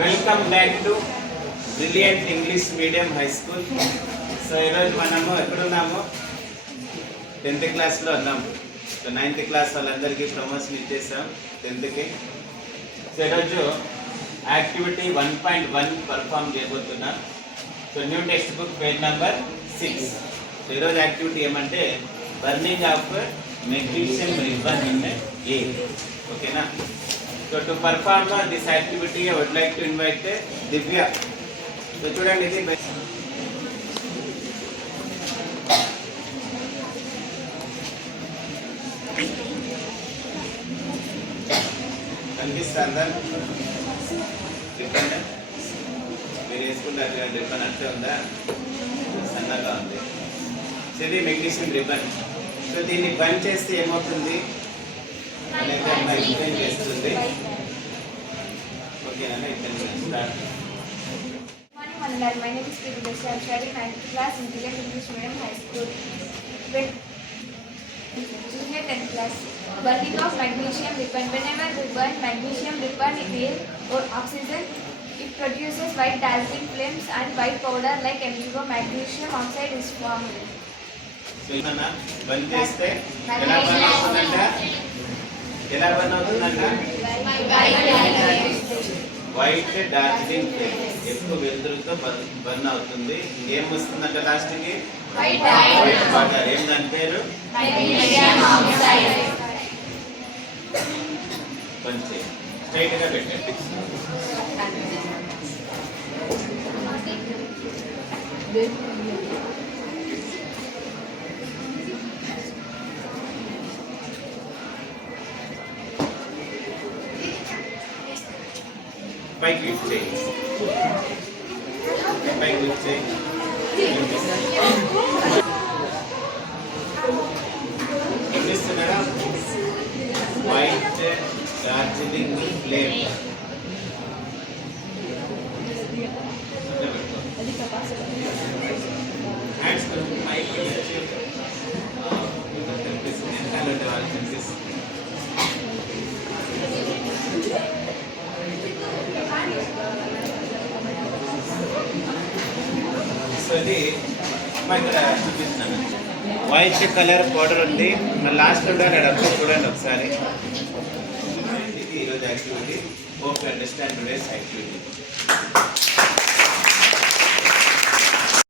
Welcome back to brilliant English medium high school. So ఈరోజు మనము ఎక్కడున్నాము, 10th క్లాస్లో ఉన్నాము. సో 9th క్లాస్ వాళ్ళందరికీ ప్రమోషన్ ఇచ్చేసాం 10th. సో ఈరోజు యాక్టివిటీ 1.1 పర్ఫామ్ చేయబోతున్నాం. So new text book page number 6. సో ఈరోజు యాక్టివిటీ ఏమంటే burning of magnesium ribbon in a. ఓకేనా? So to perform this activity, I would like to invite Divya. So చూడండి, ఇది కనిపిస్తుందా? రిబ్బన్ మీరు వేసుకుంటారు, రిబ్బన్ అట్లే ఉందా? సన్నగా ఉంది. సో ఇది మెగ్నీషియం రిబ్బన్. సో దీన్ని బంద్ చేస్తే ఏమవుతుంది అనేది అమ్మ ఎక్స్ప్లెయిన్ చేస్తుంది. ఓకేనా? Start. Morning, my name is Preeti Desai. I am studying 9th class in Brilliant English Medium High School. With junior 10th class. Burning of magnesium ribbon. Whenever we burn magnesium ribbon in air or oxygen, it produces white dazzling flames and white powder like H2O. Magnesium oxide is formed. బంద్ చేస్తే ఎలా బర్న్ అవుతుందంట? ఎలా బర్న్ అవుతుందంట? వైట్ డార్జిలింగ్ ఫ్లేమ్, ఎక్కువ వెలుతురుతో బర్న్ అవుతుంది. ఏం వస్తుందంట లాస్ట్కి? White water. ఏం దాని పేరు? కొంచెం స్ట్రైట్గా పెట్టండి. పైకి లిఫ్ట్ చేయి, పైకి లిఫ్ట్ చేయి. గమనిస్తున్నారా? White Darjeeling flame. హ్యాండ్స్ కొంచెం పైకి కనిపిస్తుంది, ఎంత వాళ్ళు కనిపిస్తుంది. అది ఇక్కడ చూపిస్తున్నాను. వైట్ కలర్ పౌడర్ ఉంది, మరి లాస్ట్ ఉండాలి అప్పుడు చూడండి ఒకసారి. ఇది ఈరోజు activity. Hope you understand today's activity.